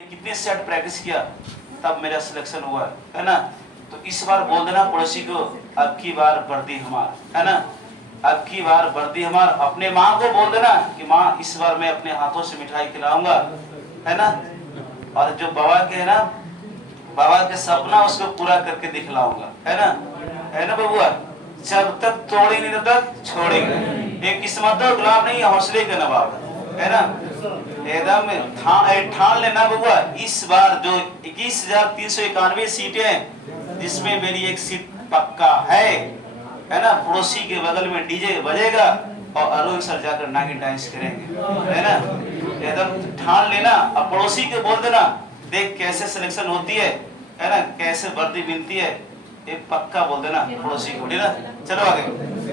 कितने set practice किया तब मेरा सिलेक्शन हुआ है ना। तो इस बार बोल देना पड़ोसी को, अब की बार वर्दी हमार, है ना, अब की बार वर्दी हमार। अपने माँ को बोल देना कि माँ इस बार मैं अपने हाथों से मिठाई खिलाऊंगा, है ना। और जो बाबा के है ना, बाबा के सपना उसको पूरा करके दिखलाऊंगा, है ना बबुआ। जब तक तोड़ेंगे तब तक छोड़ेंगे। एक किस्मत का गुलाब नहीं, हौसले का नवाब, है ना। एकदम ठान लेना बबुआ, इस बार जो 21,391 सीटें हैं जिसमें मेरी एक सीट पक्का है ना। पड़ोसी के बगल में डीजे बजेगा और अरुण सर जाकर नागिन डांस करेंगे, है ना। एकदम ठान लेना। अब पड़ोसी को बोल देना, देख कैसे सिलेक्शन होती है ना, कैसे वर्दी मिलती है, एक पक्का बोल देना पड़ोसी को, ठीक है। चलो आगे।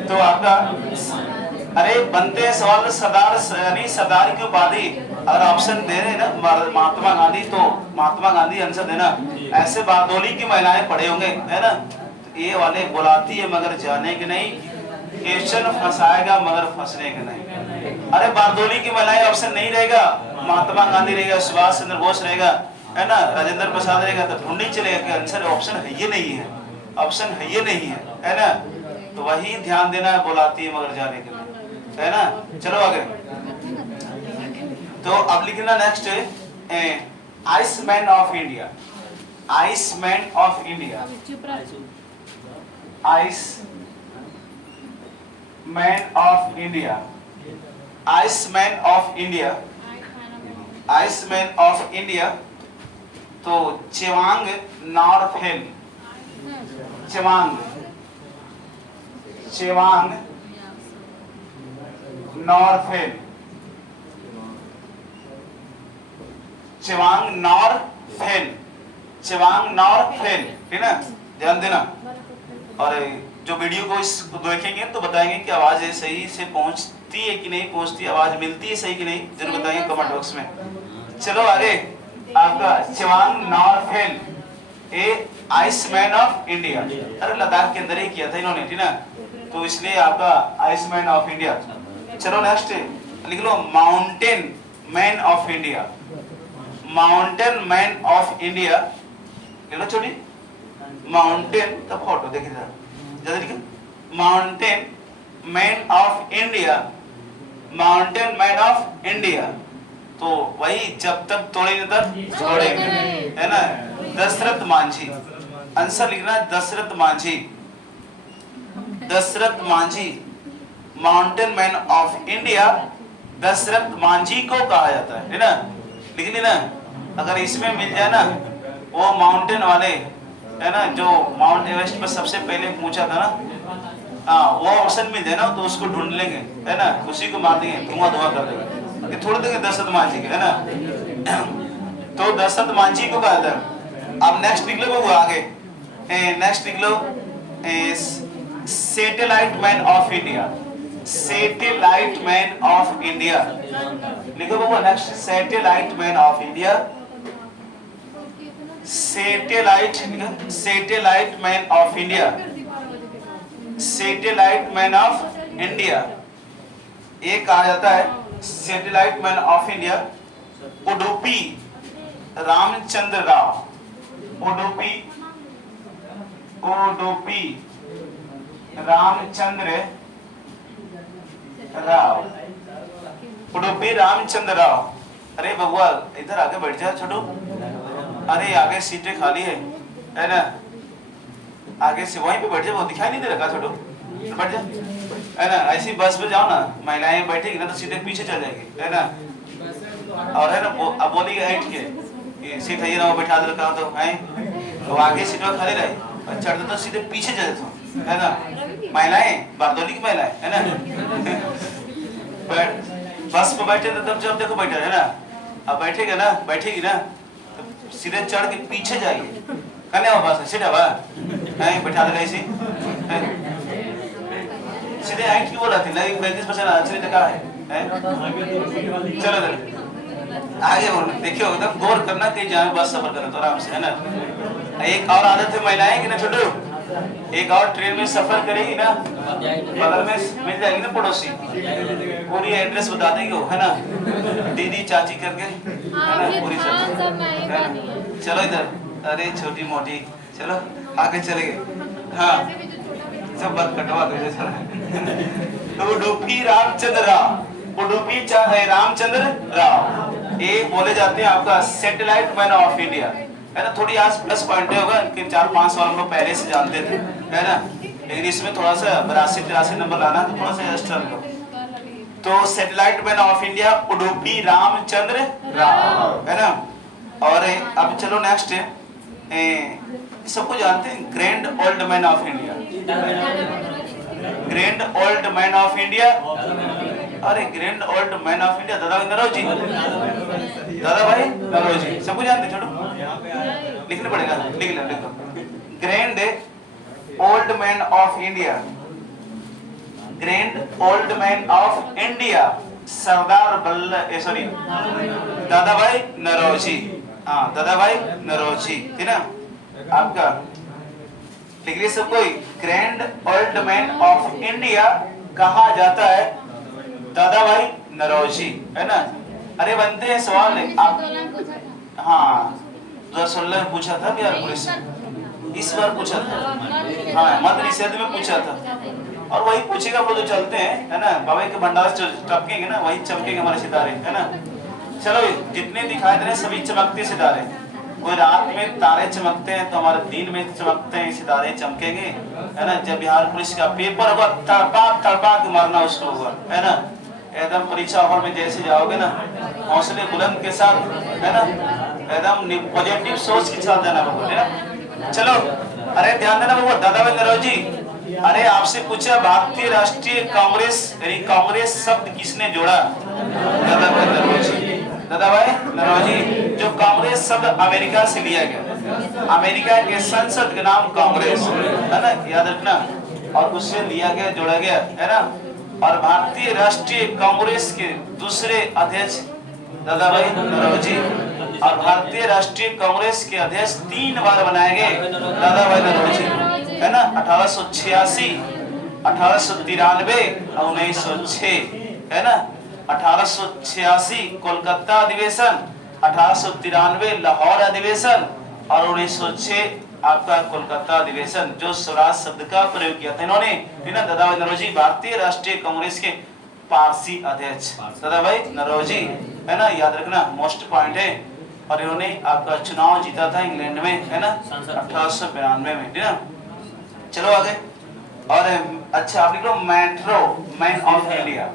तो आपका अरे बनते हैं सवाल सरदार यानी सरदार की उपाधि, अगर ऑप्शन दे रहे ना महात्मा गांधी, तो महात्मा गांधी आंसर देना। ऐसे बारदोली की महिलाएं पढ़े होंगे, है ना। तो ये वाले बुलाती है मगर जाने के नहीं, क्वेश्चन फंसाएगा मगर फंसने के नहीं। अरे बारदोली की महिलाएं ऑप्शन नहीं रहेगा, महात्मा गांधी रहेगा, सुभाष चंद्र बोस रहेगा, है ना, राजेंद्र प्रसाद रहेगा, तो ढूंढनी चलेगा कि आंसर ऑप्शन है ये नहीं है, ऑप्शन है ये नहीं है ना। तो वही ध्यान देना है, बुलाती है मगर जाने के नहीं, है ना। चलो आगे। तो अब लिखना next Iceman of India, Iceman of India, Iceman of India, Iceman of India, Iceman of India. तो चेवांग नॉरफेल, चेवांग, चेवांग नॉरफेल, चेवांग नॉरफेल, चेवांग नॉरफेल, ठीक है, ध्यान देना। और जो वीडियो को इसको देखेंगे तो बताएंगे कि आवाज सही से पहुंचती है कि नहीं पहुंचती, आवाज मिलती है सही कि नहीं, जरूर बताएंगे कमेंट बॉक्स में। चलो आगे। आपका चेवांग नॉरफेल ए आइसमैन ऑफ इंडिया, अरे लद्दाख के अंदर ही किया था इन्होंने, ठीक ना, तो इसलिए आपका आइसमैन ऑफ इंडिया। चलो नेक्स्ट लिख लो mountain man of India, mountain man of India, लिख लो छोटी, माउंटेन का फोटो देखिए जरा लिखो, mountain man of India, mountain man of India. तो वही जब तक तोड़ेंगे तब छोड़ेंगे, है ना। दशरथ मांझी, आंसर लिखना Dashrath Manjhi, Dashrath Manjhi, mountain man of India Dashrath Manjhi को कहा जाता है ना। लिख लेना, अगर इसमें मिल जाए ना वो माउंटेन वाले, है ना, जो माउंट एवरेस्ट पर सबसे पहले पहुंचा था ना, हाँ वो ऑप्शन मिल जाए ना तो उसको ढूंढ लेंगे, है ना, उसी को मार देंगे, धुआं धुआं कर देंगे, छोड़ देंगे दशरथ मांझी के, है ना। तो दशरथ मांझी को कहा था। अब नेक्स्ट लिख लो आगे, नेक्स्ट लिख लो satellite man of India, satellite man of India, लिखो बाबू next satellite man of India, satellite, satellite man of India, satellite man of India. ये कहा जाता है satellite man of India Udupi Ramachandra Rao, Udupi, Udupi Ramachandra Rao, Udupi Ramachandra Rao. अरे बबुआ इधर आगे बैठ जा छोटू, अरे आगे सीटें खाली है ना, आगे से वहीं पे बैठ जा, वो दिखाई नहीं दे रहा छोटू, बैठ जा, है ना। ऐसी बस में जाओ ना, महिलाएं बैठेगी ना तो सीटें पीछे चल जाएगी, है ना। और है ना अब बोलेगी ऐठ के सीट है ना, वो बैठा दे कहा तो है, तो आगे सीट में खाली रहे और चढ़ते तो सीधे पीछे चले तो, है ना। महिलाएं बारदोली की महिलाएं, है ना। बस पे बैठे तो तब जब देखो बैठे, है ना, अब बैठेगा ना, बैठेगी ना तो सीधे चढ़ के पीछे जाइए, कहने वो बस सीधा बा नहीं बैठा दे ऐसी सीधे ऐठ की बोला थी लेकिन 35% आंसर देखा है। चलो आगे बोलो, देखियो एकदम गौर करना कि जहाँ बस सफर करे तो आराम से, है ना। एक और आदत है महिलाएं की ना छोटू, एक और ट्रेन में सफर करेगी ना, बगल में मिल जाएगी ना पड़ोसी, पूरी एड्रेस बता देगी वो, है ना, दीदी चाची करके, है ना, पूरी सब। चलो इधर, अरे छोटी मोटी, चलो आगे चले गए। हाँ सब बात कटवा दो। उडुपी रामचंद्र राव, उडुपी रामचंद्र राव, ये बोले जाते हैं आपका सैटेलाइट मैन ऑफ इंडिया, है ना। थोड़ी आज प्लस पॉइंट होगा कि 4-5 साल हम लोग पहले से जानते थे, है ना, लेकिन इसमें थोड़ा सा 82-83 नंबर लाना तो थोड़ा सा एक्स्ट्रा लो। तो satellite man of India Udupi Ramachandra Rao, है ना। और अब चलो नेक्स्ट, सबको जानते हैं grand old man of India, grand old man of India, अरे grand old man of India Dadabhai Naoroji, दादा भाई नरोजी, सबको जानते, छोड़ो लिखना पड़ेगा, लिख लो। Grand old man of India, grand old man of India Sardar sorry Dadabhai Naoroji, हाँ दादा भाई नरोजी, है ना आपका। लिख लिया सब कोई, grand old man of India कहा जाता है दादा भाई नरोजी, है ना। अरे बनते हैं सवाल आप, हाँ 2016 में पूछा था बिहार पुलिस, इस बार पूछा था, हाँ मध्य निषेध में पूछा था, और वही पूछेगा वो तो चलते हैं, है ना। बाबा के भंडार से टपकेंगे ना, वही चमकेंगे हमारे सितारे, है ना। चलो जितने दिखाई दे रहे सभी चमकते सितारे, कोई रात में तारे चमकते हैं तो हमारे दिन में चमकते हैं सितारे चमकेंगे, है ना। जब बिहार पुलिस का पेपर होगा तड़पा तड़पा के मारना उसको होगा, है ना। एकदम परीक्षा हॉल में जैसे जाओगे ना, हौसले बुलंद के साथ, है ना, एकदम पॉजिटिव सोच के साथ जाना होगा, है ना। चलो अरे ध्यान देना बाबू, दादा भाई नरोजी, अरे आपसे पूछा भारतीय राष्ट्रीय कांग्रेस यानी कांग्रेस शब्द किसने जोड़ा, दादा भाई नरोजी, दादा भाई नरोजी। जो कांग्रेस शब्द अमेरिका से लिया गया, अमेरिका के संसद का नाम कांग्रेस, है ना, याद रखना, और उससे लिया गया, जोड़ा गया, है ना। और भारतीय राष्ट्रीय कांग्रेस के दूसरे अध्यक्ष दादा भाई नरोजी, और भारतीय राष्ट्रीय कांग्रेस के अध्यक्ष 3 बार बनाए गए दादा भाई नरोजी, है ना। 1886, 1893 और 1906, है ना। 1886 कोलकाता अधिवेशन, 1893 लाहौर अधिवेशन और 1906 आपका कोलकाता अधिवेशन, जो स्वराज शब्द का प्रयोग किया था इन्होंने, है ना, दादा भाई नरोजी, भारतीय राष्ट्रीय कांग्रेस के पारसी अध्यक्ष दादा भाई नरोजी, है ना, याद रखना मोस्ट पॉइंट है। और इन्होंने आपका चुनाव जीता था इंग्लैंड में, है ना, 1892 में, है ना। चलो आगे, और अच्छा आप लिख लो metro man of India,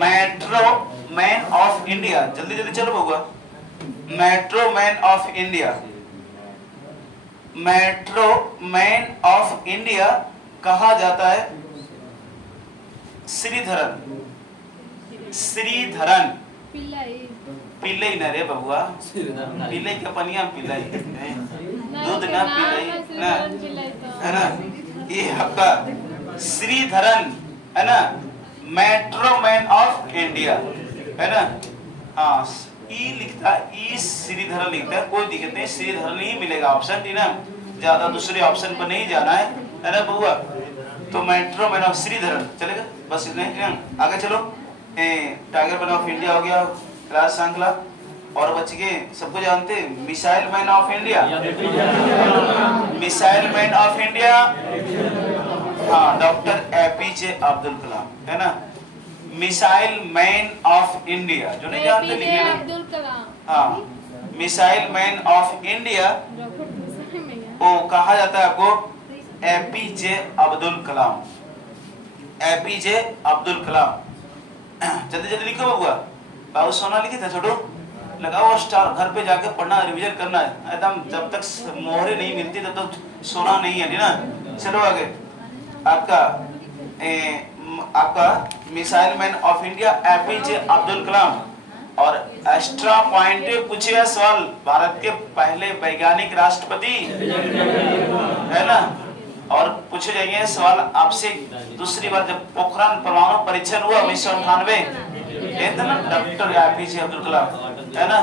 metro man of India, जल्दी जल्दी चलो होगा, metro man of India, metro man of India कहा जाता है श्रीधरन, श्रीधरन पिल्लई न रे बबुआ, पिल्लई के पनिया पिल्लई, दूध ना पिल्लई ना, है ना। ये आपका श्रीधरन, है ना, मेट्रो मैन ऑफ इंडिया, है ना। हाँ ई लिखता है, ई श्रीधरन लिखता है, कोई दिक्कत नहीं, श्रीधरन ही मिलेगा ऑप्शन, ठीक ना, ज्यादा दूसरे ऑप्शन पर नहीं जाना है ना बबुआ। तो मेट्रो मैन ऑफ श्रीधरन चलेगा, बस इतने ही, आगे चलो। टाइगर मैन ऑफ इंडिया हो गया क्लास श्रृंखला, और बच के सबको जानते हैं missile man of India, missile man of India, हाँ डॉक्टर एपीजे अब्दुल कलाम, है ना। मिसाइल मैन ऑफ इंडिया, जो नहीं जानते लिखिए, अब्दुल कलाम, हाँ मिसाइल मैन ऑफ इंडिया वो कहा जाता है आपको एपीजे अब्दुल कलाम, एपीजे अब्दुल कलाम। जल्दी जल्दी लिखो बबुआ, बाबू सोना लिखे थे, छोटो लगाओ स्टार, घर पे जाके पढ़ना, रिवीजन करना है एकदम, जब तक मोहरे नहीं मिलती तब तक सोना नहीं है ना। चलो आगे, आपका आपका missile man of India APJ Abdul Kalam. और एक्स्ट्रा पॉइंट पूछेगा सवाल, भारत के पहले वैज्ञानिक राष्ट्रपति, है ना। और पूछे जाएंगे सवाल आपसे दूसरी बार जब पोखरण परमाणु परीक्षण हुआ 1998, डॉक्टर एपीजे अब्दुल कलाम, है ना।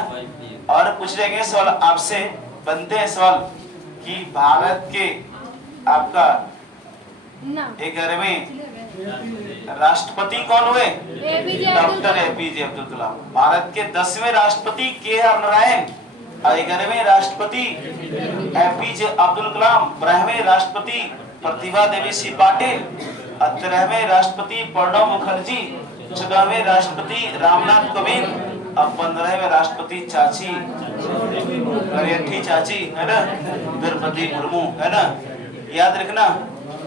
और पूछे जाएंगे सवाल आपसे, बनते हैं सवाल कि भारत के आपका 11वें राष्ट्रपति कौन हुए? डॉक्टर APJ एपीजे अब्दुल कलाम। भारत के 10वें राष्ट्रपति KR नारायण, 11वें राष्ट्रपति एपीजे अब्दुल कलाम, 12वें राष्ट्रपति प्रतिभा देवी सी पाटिल, 13वें राष्ट्रपति प्रणब मुखर्जी, 14वें राष्ट्रपति रामनाथ कोविंद, अब 15वें राष्ट्रपति चाची गरियठी चाची है ना, द्रौपदी मुर्मू है ना। याद रखना।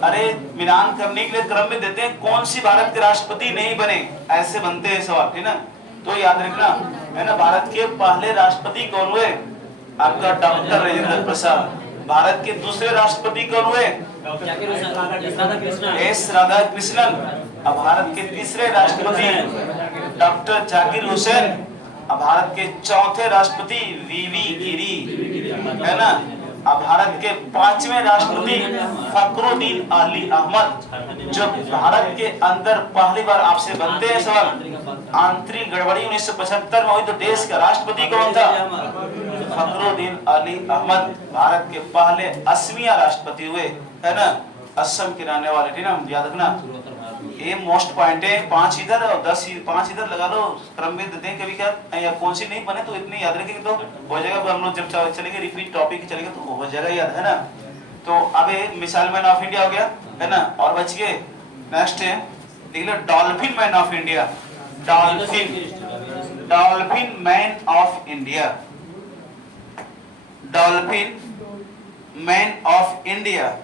अरे मिलान करने के लिए क्रम में देते हैं, कौन सी भारत के राष्ट्रपति नहीं बने, ऐसे बनते हैं सवाल, है ना। तो याद रखना है ना। भारत के पहले राष्ट्रपति कौन हुए? आपका डॉक्टर राजेंद्र प्रसाद। भारत के दूसरे राष्ट्रपति कौन हुए? एस राधाकृष्णन। अब भारत के तीसरे राष्ट्रपति डॉक्टर जाकिर हुसैन। अब भारत के चौथे राष्ट्रपति वीवी गिरी है ना। अब भारत के 5वें राष्ट्रपति फखरुद्दीन अली अहमद, जो भारत के अंदर पहली बार आपसे बनते हैं सवाल। आंतरिक गड़बड़ी 1975 में हुई तो देश का राष्ट्रपति कौन था? फखरुद्दीन अली अहमद भारत के पहले 80वें राष्ट्रपति हुए है ना। असम के रहने वाले थे ना, याद रखना। ये मोस्ट पॉइंट है, 5 इधर और 5 इधर लगा लो, क्रम में देते हैं कभी क्या, या कौन सी नहीं बने तो इतनी याद रखेंगे तो हो जाएगा। हम लोग जब चलेंगे रिपीट टॉपिक चलेंगे तो हो जाएगा याद, है ना। तो अब ये मिसाइल मैन ऑफ इंडिया हो गया है ना, और बच गए नेक्स्ट है देख लो dolphin man of India. Dolphin man of India, dolphin man of India.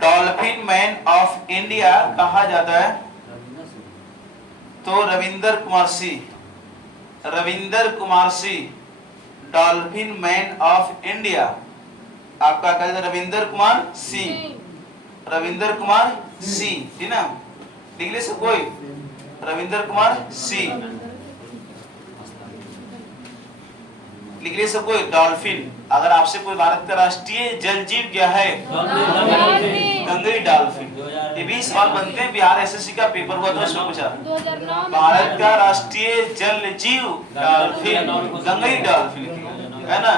Dolphin man of India कहा जाता है तो Ravinder Kumar Singh. Ravinder Kumar Singh dolphin man of India. आपका कहा जाता है रविंदर कुमार सिंह। रविंदर कुमार सिंह, ठीक ना, लिख ले सब कोई, रविंदर कुमार सिंह लिख ले सब कोई। डॉल्फिन, अगर आपसे कोई भारत का राष्ट्रीय जल जीव क्या है? गंगई डॉल्फिन। ये भी सवाल बनते हैं, बिहार एसएससी का पेपर हुआ था उसमें पूछा, भारत का राष्ट्रीय जल जीव डॉल्फिन, गंगई डॉल्फिन है ना।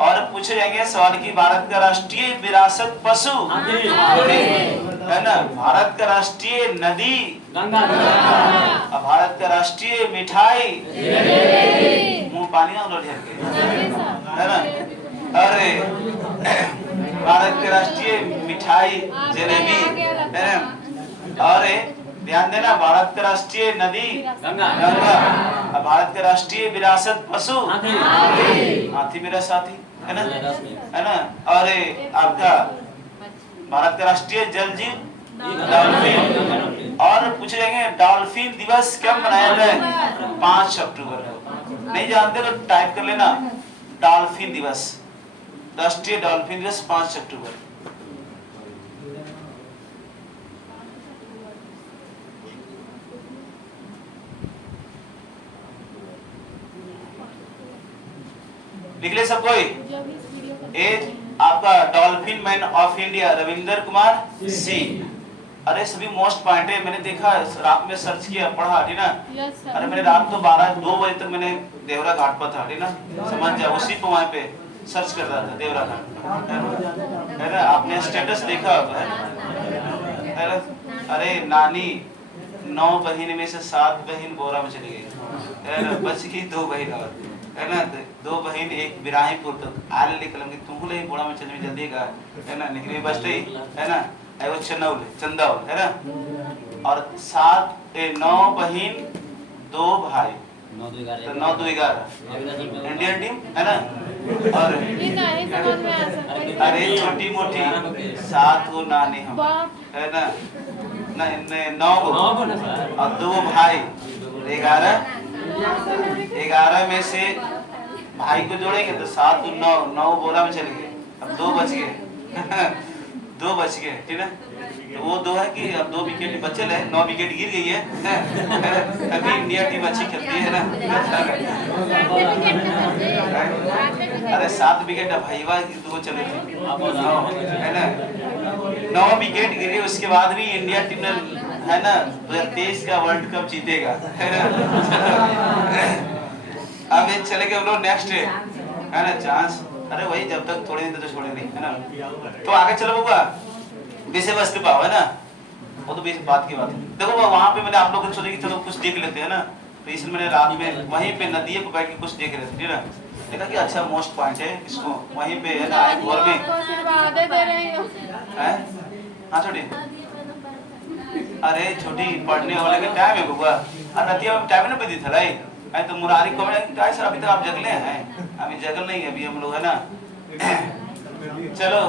और पूछे जाएंगे सवाल की भारत का राष्ट्रीय विरासत पशु है ना। भारत का राष्ट्रीय नदी गंगा। भारत का राष्ट्रीय मिठाई मुंह पानी है ना। अरे भारत के राष्ट्रीय मिठाई जलेबी है ना। और ध्यान देना, भारत का राष्ट्रीय नदी गंगा। भारत का राष्ट्रीय विरासत पशु हाथी मेरा साथी है ना। और आपका भारत का राष्ट्रीय जल जीव डॉल्फिन। और पूछे जाएंगे डॉल्फिन दिवस कब मनाया जाए? 5 अक्टूबर को। नहीं जानते तो टाइप कर लेना डॉल्फिन दिवस, राष्ट्रीय डॉल्फिन दिवस 5 अक्टूबर। लिख ले सब कोई। एक आपका dolphin man of India Ravinder Kumar Singh. अरे सभी मोस्ट पॉइंट है, मैंने देखा रात में सर्च किया पढ़ा, ठीक ना। अरे मैंने रात को 2 बजे तक मैंने देवरा घाट पर था, ठीक ना, समझ जाओ, उसी पे वहाँ पे सर्च कर रहा था देवरा घाट है ना। आपने स्टेटस देखा होगा है ना। अरे नानी 9 बहन में से 7 बहन बोरा में चली गई है ना, बच गई 2 बहन और है ना। 2 बहन एक बिराहीपुर तक आले निकलेंगे, तुमको ले बोरा में चलने जल्दी का है ना, निकले बचते ही है ना। वो चंदाउल है ना। और 9 बहन 2 भाई, 9 2 11 इंडियन टीम है ना। और अरे छोटी मोटी 7 को नानी हम है ना, 9 और 2 भाई 11 में से भाई को जोड़ेंगे तो 7 9 बोरा में चले गए, अब 2 बच गए 2 बच गए, ठीक है। तो वो 2 है कि अब 2 विकेट बचल है, 9 विकेट गिर गई है। अभी इंडिया टीम अच्छी खेलती है ना। अरे 7 विकेट भाईवा 2 चले है ना। 9 विकेट गिरे, उसके बाद भी इंडिया टीम ने है ना 2023 का वर्ल्ड कप जीतेगा है ना। अब ये चले गए हम लोग नेक्स्ट है ना चांस अरे वही जब तक थोड़ी देर तो छोड़े नहीं है ना। तो आगे चलो बबुआ, विषय वस्तु पाओ है ना, वो तो बात की बात है। देखो वहां पे मैंने आप लोगों को सोचा कि चलो कुछ देख लेते हैं ना, तो इसलिए मैंने रात में वहीं पे नदी पे बैठ के कुछ देख रहे थे, ठीक है ना। देखा कि अच्छा मोस्ट पॉइंट है इसको वहीं पे है ना, घर में है। हाँ छोटी, अरे छोटी पढ़ने वाले का टाइम है बबुआ, और नदिया में टाइम ना पे दी था लाई। तो मुरारी को क्या सर अभी तक आप जगले हैं? अभी जगल नहीं है अभी हम लोग है ना। चलो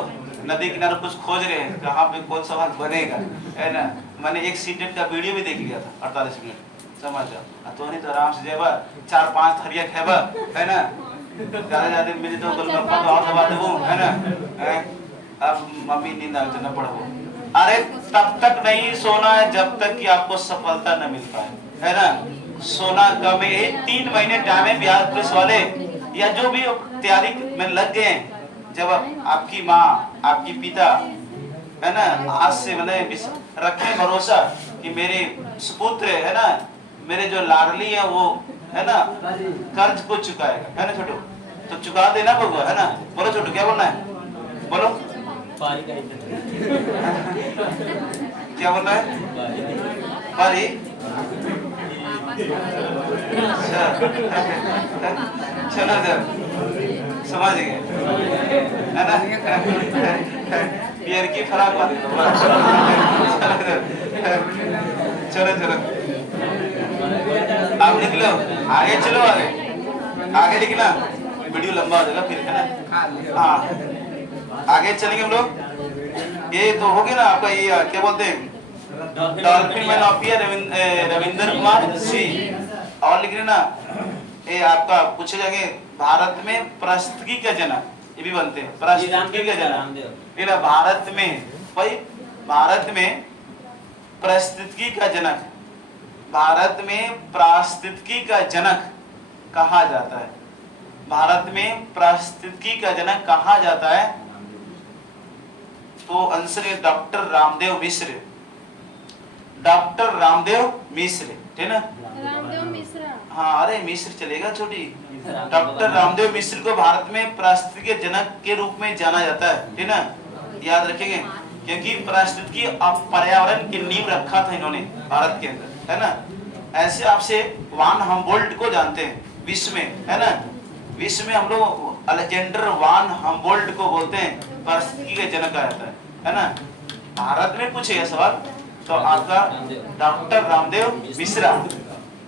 नदी किनारे कुछ खोज रहे हैं, कहाँ पे कौन सा बात बनेगा है ना। मैंने एक सीटेट का वीडियो भी देख लिया था 48 मिनट, समझ जाओ। तो नहीं तो आराम से जेबा 4-5 थरिया खेबा है ना, ज्यादा ज्यादा मेरी तो गोलगप्पा तो और दबा देबो है ना। अब मम्मी नींद आ जाना पड़ो। अरे तब तक नहीं सोना है जब तक कि आपको सफलता न मिल पाए, है ना। सोना कम है, 3 महीने टाइम है बिहार पुलिस वाले या जो भी तैयारी में लग गए। जब आपकी माँ आपकी पिता है ना आज से मतलब रखे भरोसा कि मेरे सुपुत्र है ना, मेरे जो लाडली है वो है ना कर्ज को चुकाएगा, है ना छोटू, तो चुका देना बबुआ है ना। बोलो छोटू क्या बोलना है, बोलो क्या बोल रहा है? पारी चलो समझ गए है ना। पियर की फराक बात। चलो चलो आप लिख लो, आगे चलो, आगे लिखना, वीडियो लंबा हो जाएगा फिर है ना। हाँ आगे चलेंगे हम लोग। ये तो हो गया ना आपका, ये क्या बोलते हैं dolphin man of year Ravindra Kumar Singh. और लिख लेना ये आपका पूछे जाएंगे भारत में पारिस्थितिकी का जनक, ये भी बनते हैं पारिस्थितिकी का जनक। भारत में भाई, भारत में पारिस्थितिकी का जनक, भारत में पारिस्थितिकी का जनक कहा जाता है। भारत में पारिस्थितिकी का जनक कहा जाता है, तो आंसर है डॉक्टर रामदेव मिश्र। डॉक्टर रामदेव मिश्र, ठीक ना। रामदेव मिश्रा, हाँ अरे मिश्र चलेगा छोटी। डॉक्टर रामदेव मिश्र को भारत में पारिस्थितिकी के जनक के रूप में जाना जाता है, ठीक ना, याद रखेंगे। क्योंकि पारिस्थितिकी पर्यावरण की नींव रखा था इन्होंने भारत के अंदर, है ना। ऐसे आपसे वान हम्बोल्ट को जानते हैं विश्व में, है ना। विश्व में हम लोग अलेक्जेंडर वान हम्बोल्ट को बोलते हैं पारिस्थितिकी के जनक कहा जाता है ना। भारत में पूछे यह सवाल तो आपका डॉक्टर रामदेव मिश्रा,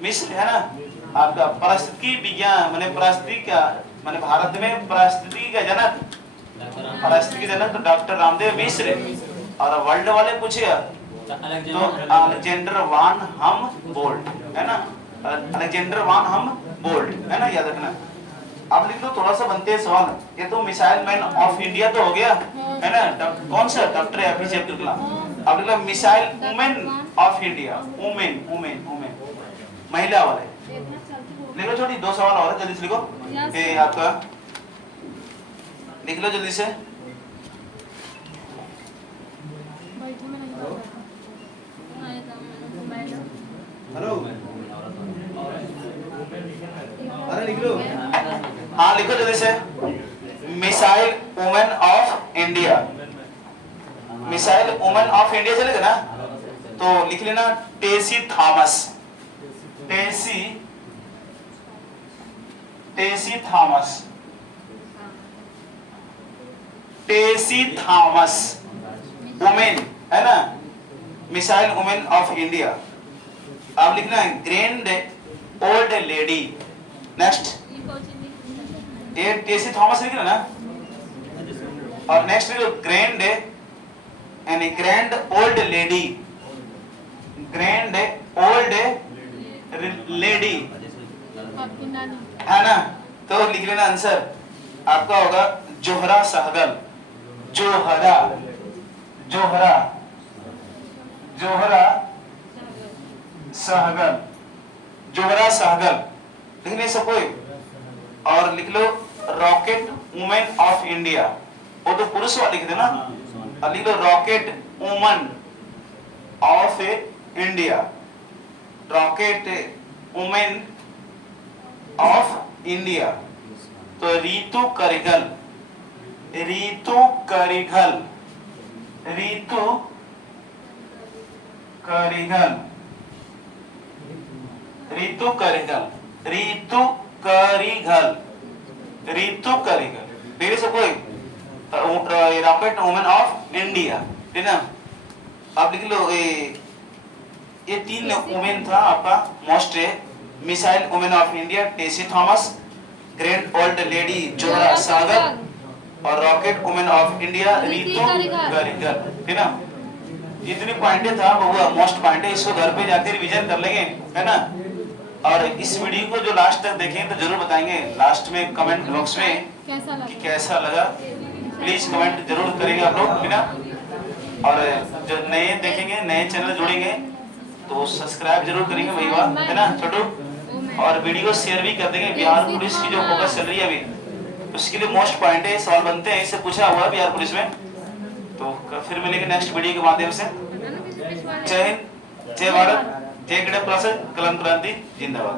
मिश्र है ना आपका पारिस्थितिकी विज्ञान माने पारिस्थितिकी का माने भारत में पारिस्थितिकी का जनक, पारिस्थितिकी जनक तो डॉक्टर रामदेव मिश्र। और वर्ल्ड वाले पूछे तो अलेक्जेंडर वान हम्बोल्ट, है ना, अलेक्जेंडर वान हम्बोल्ट, है ना, याद रखना। अब लिख लो, थोड़ा सा बनते हैं सवाल। ये तो मिसाइल मैन ऑफ इंडिया तो हो गया, है ना, कौन सा डॉक्टर एपीजे अब्दुल कलाम। अब लिख लो missile women of India, women women women महिला वाले लिख लो छोटी। 2 सवाल और जल्दी से लिखो। ये आपका लिख लो जल्दी से। हेलो अरे लिख लो, हाँ लिखो जल्दी से। Missile women of India, missile women of India चलेगा ना, तो लिख लेना टेसी थॉमस, टेसी थॉमस, टेसी थॉमस वुमेन, है ना, मिसाइल वुमेन ऑफ इंडिया। अब लिखना है ग्रैंड ओल्ड लेडी। नेक्स्ट ये टेसी थॉमस लिख ना, और नेक्स्ट लिखो ग्रैंड यानी grand old lady, grand old lady, है ना। तो लिख लेना आंसर आपका होगा जोहरा सहगल, जोहरा जोहरा जोहरा सहगल, जोहरा सहगल लिखने से कोई। और लिख लो रॉकेट वुमेन ऑफ इंडिया, वो तो पुरुष वाला लिख देना। और लिख लो rocket woman of India, rocket women of India, तो रीतू करिगल, ऋतु करिघल, ऋतु करिघल, ऋतु करिघल, ऋतु करिघल, ऋतु करिघल। मेरे से कोई रॉकेट वुमेन ऑफ इंडिया, ठीक ना। आप लिख लो ये 3 वुमेन था आपका। Most missile women of India Tessy Thomas, grand old lady Zohra Sagar, और rocket women of India Ritu Karidhal, ठीक ना। इतनी पॉइंटें था बहुआ, मोस्ट पॉइंट है। इसको घर पे जाकर रिवीजन कर लेंगे, है ना। और इस वीडियो को जो लास्ट तक देखें तो जरूर बताएंगे लास्ट में कमेंट बॉक्स में कि कैसा लगा। प्लीज कमेंट जरूर करेंगे आप लोग, है ना। और जो नए देखेंगे, नए चैनल जुड़ेंगे तो सब्सक्राइब जरूर करेंगे भाई, बात है ना छोटू। और वीडियो शेयर भी कर देंगे। बिहार पुलिस की जो फोकस चल रही है अभी, उसके लिए मोस्ट पॉइंट है, सवाल बनते हैं, इससे पूछा हुआ है बिहार पुलिस में। तो फिर मिलेंगे नेक्स्ट वीडियो के माध्यम से। जय हिंद, जय भारत, जय गणेश, कलम क्रांति जिंदाबाद।